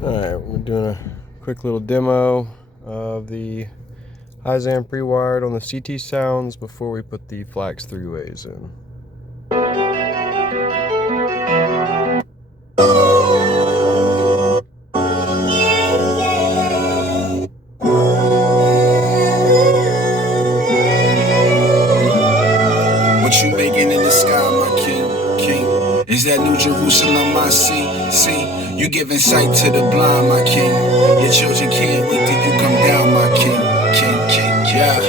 Alright, we're doing a quick little demo of the Hyzam pre-wired on the CT sounds before we put the flax three-ways in. What you making in the sky, my king? Is that New Jerusalem I see? You giving sight to the blind, my king. Your children can't wait till you come down, my king. Yeah.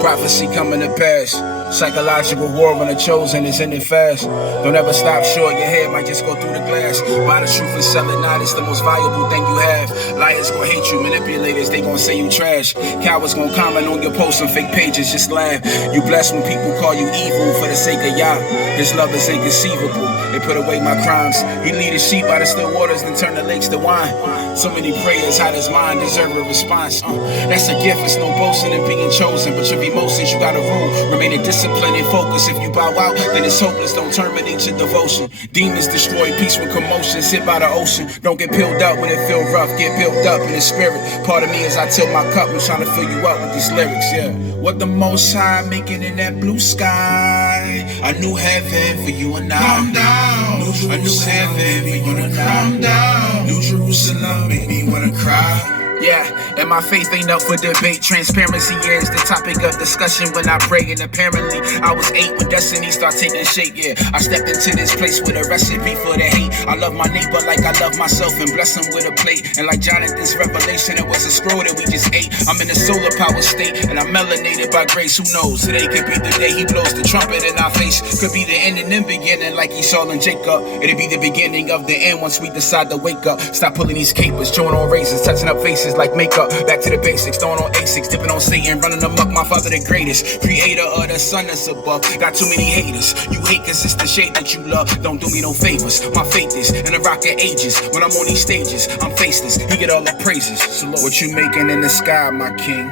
Prophecy coming to pass. Psychological war on the chosen is ending fast. Don't ever stop short, your head might just go through the glass. Buy the truth and sell it not, it's the most valuable thing you have. Liars gon' hate you, manipulators, they gon' say you trash. Cowards gon' comment on your posts on fake pages, just laugh. You blessed when people call you evil for the sake of Yah. His love is inconceivable, they put away my crimes. He lead his sheep by the still waters, then turn the lakes to wine. So many prayers, how does mine deserve a response? That's a gift, it's no boasting in being chosen. But your emotions, you gotta rule, remain a discipline and focus. If you bow out, then it's hopeless, don't terminate your devotion. Demons destroy peace with commotion, sit by the ocean. Don't get peeled up when it feel rough, get built up in the spirit. Part of me as I tilt my cup, I'm trying to fill you up with these lyrics, yeah. What the Most High making in that blue sky? A new heaven for you and I. Calm down. A new heaven for you and I. Calm down. New Jerusalem make me wanna cry. Yeah, and my faith ain't up for debate. Transparency is the topic of discussion when I pray. And apparently I was 8 when destiny started taking shape. Yeah, I stepped into this place with a recipe for the hate. I love my neighbor like I love myself and bless him with a plate. And like Jonathan's revelation, it was a scroll that we just ate. I'm in a solar power state and I'm melanated by grace. Who knows? Today could be the day he blows the trumpet in our face. Could be the end and then beginning like Esau and Jacob. It'll be the beginning of the end once we decide to wake up. Stop pulling these capers, chewing on razors, touching up faces like makeup. Back to the basics, throwing on Asics, dipping on Satan, running amok. My father the greatest, creator of the sun that's above. Got too many haters. You hate cause it's the shade that you love. Don't do me no favors. My faith is in the rock of ages. When I'm on these stages, I'm faceless. He get all the praises. So Lord, what you making in the sky, my king?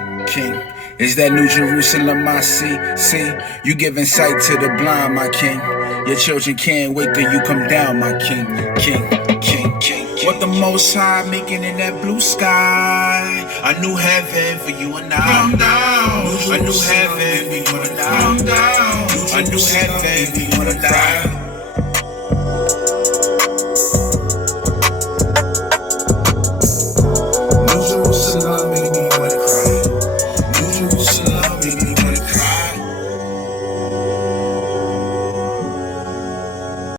Is that New Jerusalem I see? You giving sight to the blind, my king. Your children can't wait till you come down, my king. What the Most High making in that blue sky? A new heaven for you and I. Calm down. A new heaven for you and I. A new heaven for you and I.